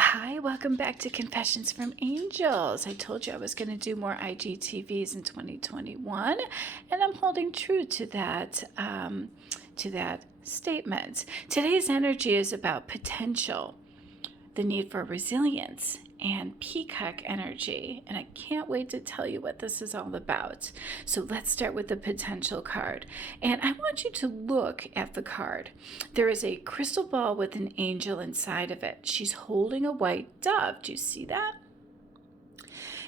Hi, welcome back to Confessions from Angels. I told you I was going to do more IGTVs in 2021, and I'm holding true to that statement. Today's energy is about potential, the need for resilience, and peacock energy, and I can't wait to tell you what this is all about. So let's start with the potential card, and I want you to look at the card. There is a crystal ball with an angel inside of it. She's holding a white dove. Do you see that?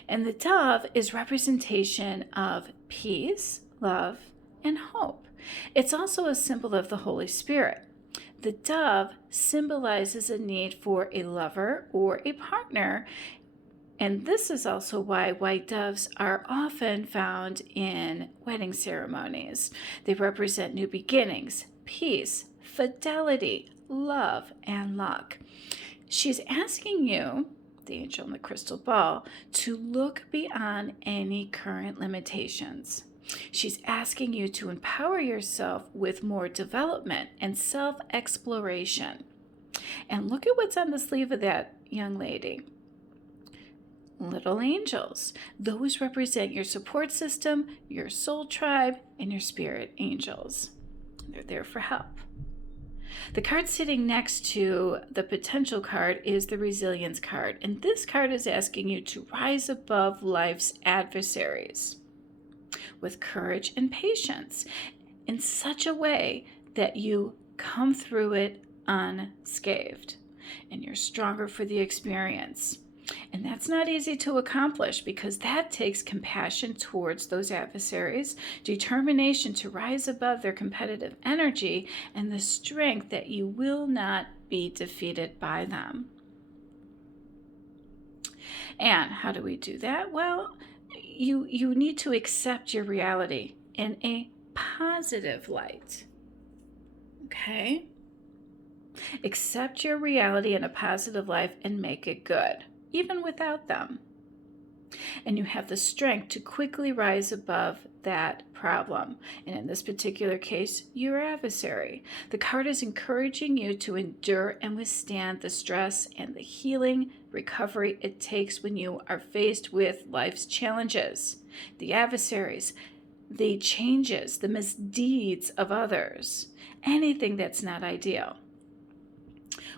And the dove is representation of peace, love, and hope. It's also a symbol of the Holy Spirit. The dove symbolizes a need for a lover or a partner, and this is also why white doves are often found in wedding ceremonies. They represent new beginnings, peace, fidelity, love, and luck. She's asking you, the angel in the crystal ball, to look beyond any current limitations. She's asking you to empower yourself with more development and self-exploration. And look at what's on the sleeve of that young lady. Little angels. Those represent your support system, your soul tribe, and your spirit angels. They're there for help. The card sitting next to the potential card is the resilience card. And this card is asking you to rise above life's adversaries with courage and patience in such a way that you come through it unscathed and you're stronger for the experience. And that's not easy to accomplish because that takes compassion towards those adversaries, determination to rise above their competitive energy, and the strength that you will not be defeated by them. And how do we do that? Well, you need to accept your reality in a positive light. Okay? Accept your reality in a positive light and make it good, even without them. And you have the strength to quickly rise above that problem. And in this particular case, your adversary. The card is encouraging you to endure and withstand the stress and the healing recovery it takes when you are faced with life's challenges, the adversaries, the changes, the misdeeds of others, anything that's not ideal.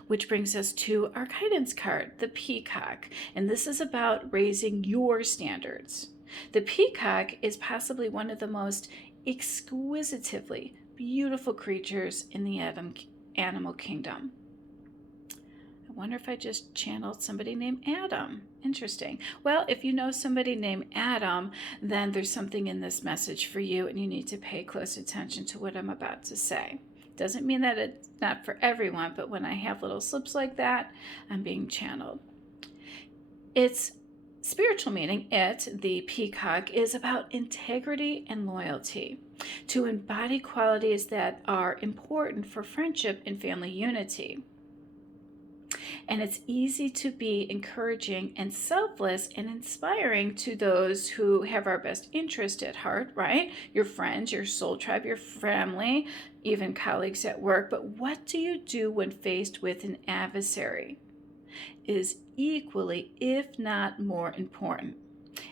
Which brings us to our guidance card, the peacock. And this is about raising your standards. The peacock is possibly one of the most exquisitively beautiful creatures in the animal kingdom. I wonder if I just channeled somebody named Adam. Interesting. Well, if you know somebody named Adam, then there's something in this message for you, and you need to pay close attention to what I'm about to say. Doesn't mean that it's not for everyone, but when I have little slips like that, I'm being channeled. Its spiritual meaning, the peacock, is about integrity and loyalty, to embody qualities that are important for friendship and family unity. And it's easy to be encouraging and selfless and inspiring to those who have our best interest at heart, right? Your friends, your soul tribe, your family, even colleagues at work. But what do you do when faced with an adversary? Is equally, if not more important.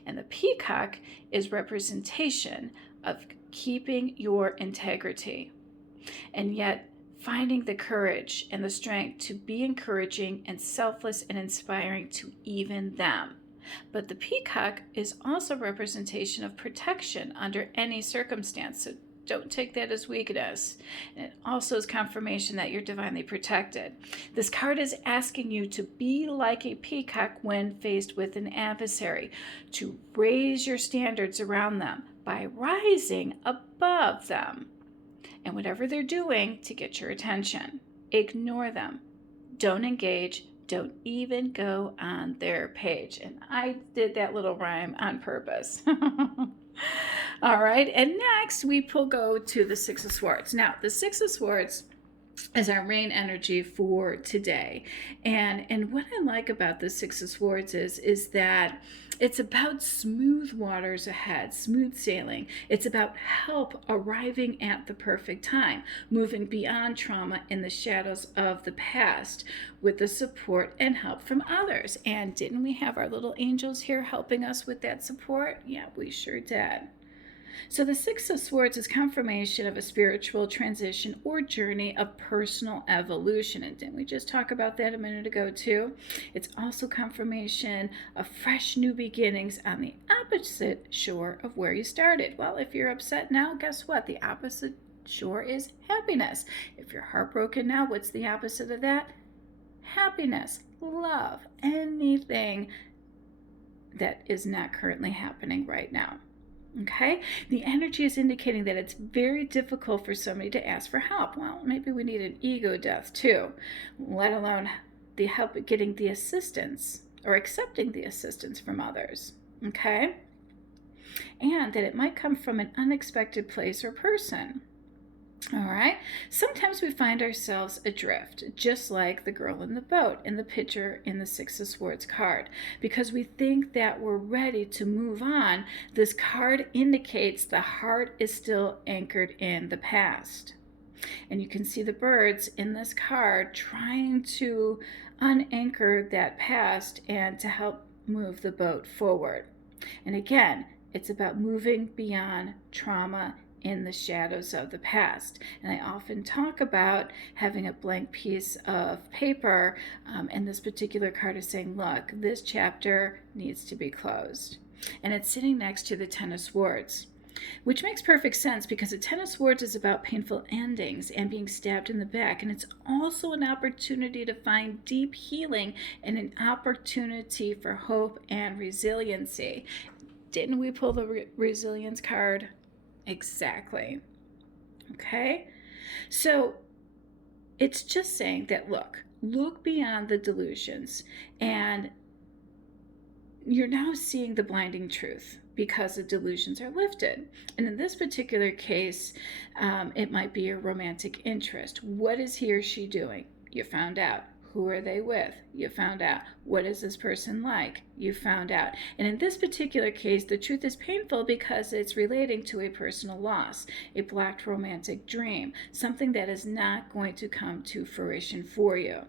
And the peacock is representation of keeping your integrity. And yet, finding the courage and the strength to be encouraging and selfless and inspiring to even them. But the peacock is also representation of protection under any circumstance. So don't take that as weakness. And it also is confirmation that you're divinely protected. This card is asking you to be like a peacock when faced with an adversary, to raise your standards around them by rising above them. And whatever they're doing to get your attention, ignore them. Don't engage. Don't even go on their page. And I did that little rhyme on purpose. All right. And next we will go to the Six of Swords. Now, the Six of Swords as our main energy for today. And what I like about the Six of Swords is that it's about smooth waters ahead, smooth sailing. It's about help arriving at the perfect time, moving beyond trauma in the shadows of the past with the support and help from others. And didn't we have our little angels here helping us with that support? Yeah, we sure did. So the Six of Swords is confirmation of a spiritual transition or journey of personal evolution. And didn't we just talk about that a minute ago too? It's also confirmation of fresh new beginnings on the opposite shore of where you started. Well, if you're upset now, guess what? The opposite shore is happiness. If you're heartbroken now, what's the opposite of that? Happiness, love, anything that is not currently happening right now. Okay, the energy is indicating that it's very difficult for somebody to ask for help. Well, maybe we need an ego death too, let alone the help at getting the assistance or accepting the assistance from others. Okay, and that it might come from an unexpected place or person. All right. Sometimes we find ourselves adrift, just like the girl in the boat in the picture in the Six of Swords card. Because we think that we're ready to move on, this card indicates the heart is still anchored in the past. And you can see the birds in this card trying to unanchor that past and to help move the boat forward. And again, it's about moving beyond trauma in the shadows of the past. And I often talk about having a blank piece of paper, and this particular card is saying, look, this chapter needs to be closed. And it's sitting next to the Ten of Swords, which makes perfect sense because the Ten of Swords is about painful endings and being stabbed in the back. And it's also an opportunity to find deep healing and an opportunity for hope and resiliency. Didn't we pull the resilience card? Exactly. Okay, so it's just saying that look beyond the delusions, and you're now seeing the blinding truth because the delusions are lifted. And in this particular case, it might be a romantic interest. What is he or she doing? You found out. Who are they with? You found out. What is this person like? You found out. And in this particular case, the truth is painful because it's relating to a personal loss, a blocked romantic dream, something that is not going to come to fruition for you.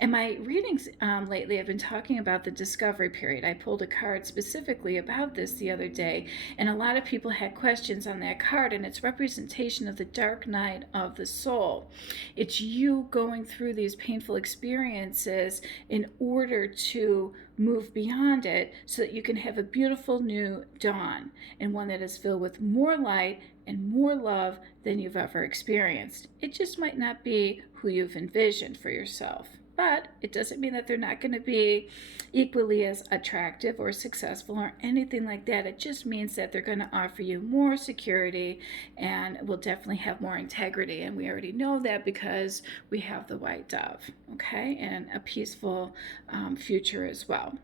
In my readings lately, I've been talking about the discovery period. I pulled a card specifically about this the other day, and a lot of people had questions on that card, and it's representation of the dark night of the soul. It's you going through these painful experiences in order to move beyond it so that you can have a beautiful new dawn, and one that is filled with more light and more love than you've ever experienced. It just might not be who you've envisioned for yourself. But it doesn't mean that they're not going to be equally as attractive or successful or anything like that. It just means that they're going to offer you more security and will definitely have more integrity. And we already know that because we have the white dove, okay, and a peaceful future as well.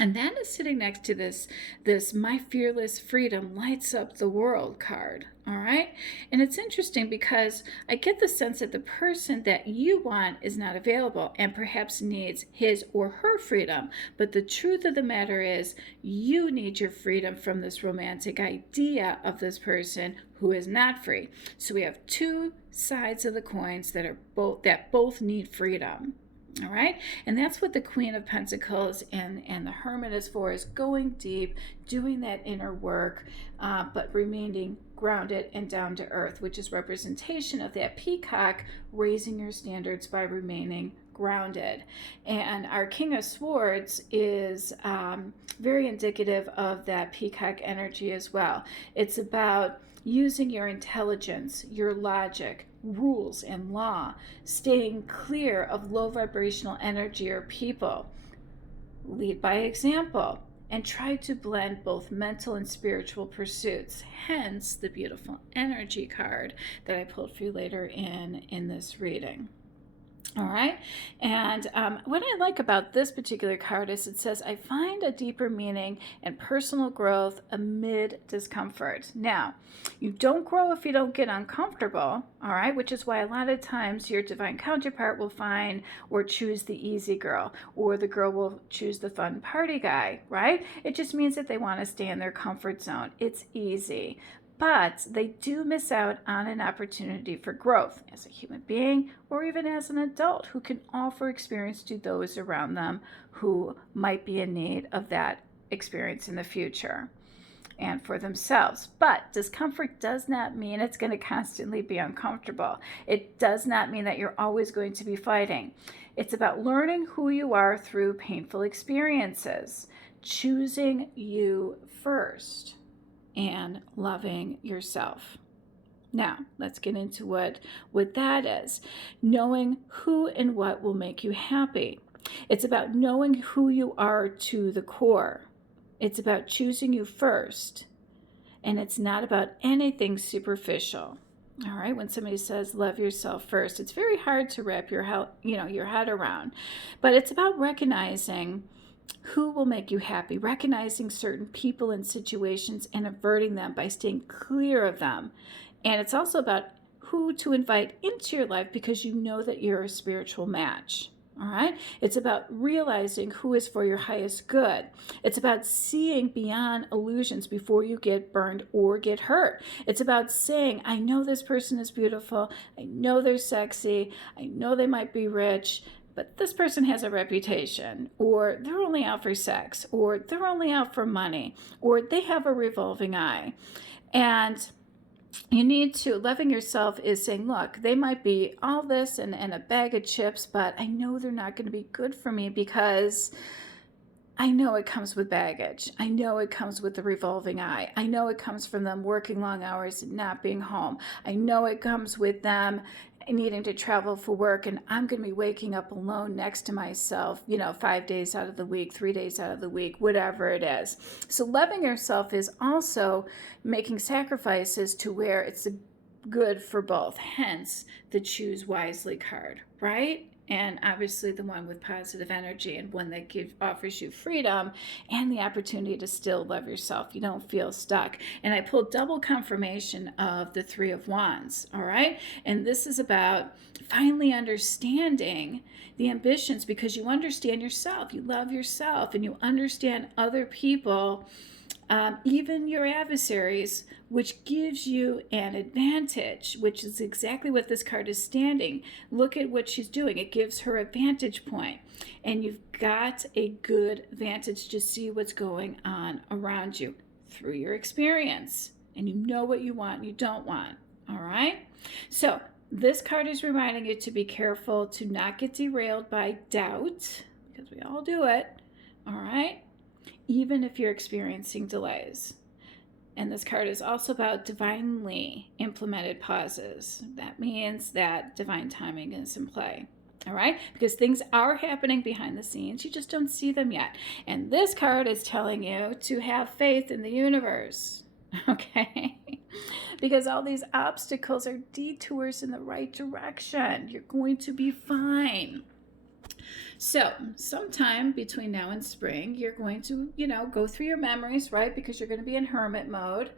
And that is sitting next to this My Fearless Freedom Lights Up the World card. All right. And it's interesting because I get the sense that the person that you want is not available and perhaps needs his or her freedom. But the truth of the matter is you need your freedom from this romantic idea of this person who is not free. So we have two sides of the coins that both need freedom. All right, and that's what the Queen of Pentacles and the Hermit is for, is going deep, doing that inner work, but remaining grounded and down to earth, which is representation of that peacock raising your standards by remaining grounded. And our King of Swords is very indicative of that peacock energy as well. It's about using your intelligence, your logic, rules and law, staying clear of low vibrational energy or people. Lead by example and try to blend both mental and spiritual pursuits. Hence the beautiful energy card that I pulled for you later in this reading. All right. And what I like about this particular card is it says, I find a deeper meaning and personal growth amid discomfort. Now, you don't grow if you don't get uncomfortable, all right, which is why a lot of times your divine counterpart will find or choose the easy girl, or the girl will choose the fun party guy, right? It just means that they want to stay in their comfort zone. It's easy. But they do miss out on an opportunity for growth as a human being or even as an adult who can offer experience to those around them who might be in need of that experience in the future and for themselves. But discomfort does not mean it's going to constantly be uncomfortable. It does not mean that you're always going to be fighting. It's about learning who you are through painful experiences, choosing you first, and loving yourself. Now, let's get into what that is. Knowing who and what will make you happy. It's about knowing who you are to the core. It's about choosing you first. And it's not about anything superficial. All right, when somebody says love yourself first, it's very hard to wrap your head around. But it's about recognizing who will make you happy, recognizing certain people and situations and averting them by staying clear of them. And it's also about who to invite into your life because you know that you're a spiritual match. All right? It's about realizing who is for your highest good. It's about seeing beyond illusions before you get burned or get hurt. It's about saying, I know this person is beautiful. I know they're sexy. I know they might be rich, but this person has a reputation, or they're only out for sex, or they're only out for money, or they have a revolving eye. And you need to, loving yourself is saying, look, they might be all this and a bag of chips, but I know they're not going to be good for me because I know it comes with baggage. I know it comes with the revolving eye. I know it comes from them working long hours and not being home. I know it comes with them needing to travel for work, and I'm going to be waking up alone next to myself, 5 days out of the week, 3 days out of the week, whatever it is. So loving yourself is also making sacrifices to where it's good for both. Hence the choose wisely card, right? And obviously the one with positive energy and one that offers you freedom and the opportunity to still love yourself. You don't feel stuck. And I pulled double confirmation of the Three of Wands, all right? And this is about finally understanding the ambitions because you understand yourself. You love yourself and you understand other people, even your adversaries, which gives you an advantage, which is exactly what this card is standing. Look at what she's doing. It gives her a vantage point, and you've got a good vantage to see what's going on around you through your experience, and you know what you want and you don't want, all right? So this card is reminding you to be careful to not get derailed by doubt, because we all do it, all right? Even if you're experiencing delays. And this card is also about divinely implemented pauses. That means that divine timing is in play. All right? Because things are happening behind the scenes. You just don't see them yet. And this card is telling you to have faith in the universe. Okay? Because all these obstacles are detours in the right direction. You're going to be fine. So sometime between now and spring, you're going to, go through your memories, right? Because you're going to be in hermit mode.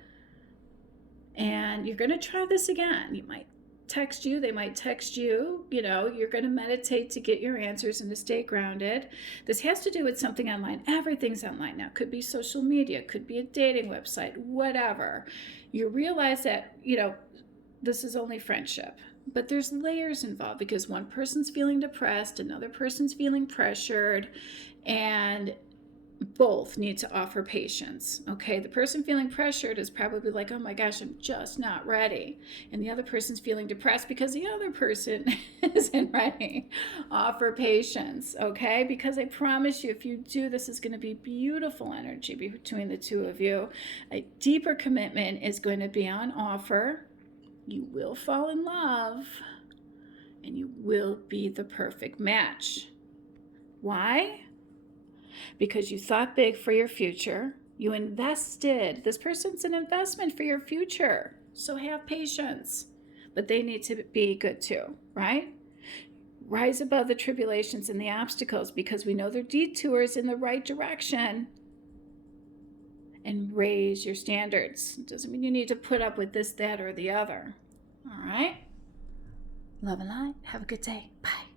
And you're going to try this again. You might text you. They might text you. You're going to meditate to get your answers and to stay grounded. This has to do with something online. Everything's online now. Could be social media. Could be a dating website. Whatever. You realize that, this is only friendship. But there's layers involved because one person's feeling depressed, another person's feeling pressured, and both need to offer patience, okay? The person feeling pressured is probably like, oh my gosh, I'm just not ready. And the other person's feeling depressed because the other person isn't ready. Offer patience, okay? Because I promise you, if you do, this is going to be beautiful energy between the two of you. A deeper commitment is going to be on offer. You will fall in love, and you will be the perfect match. Why? Because you thought big for your future. You invested. This person's an investment for your future. So have patience. But they need to be good too, right? rise above the tribulations and the obstacles because we know they're detours in the right direction. And raise your standards. It doesn't mean you need to put up with this, that, or the other. All right? Love and light. Have a good day. Bye.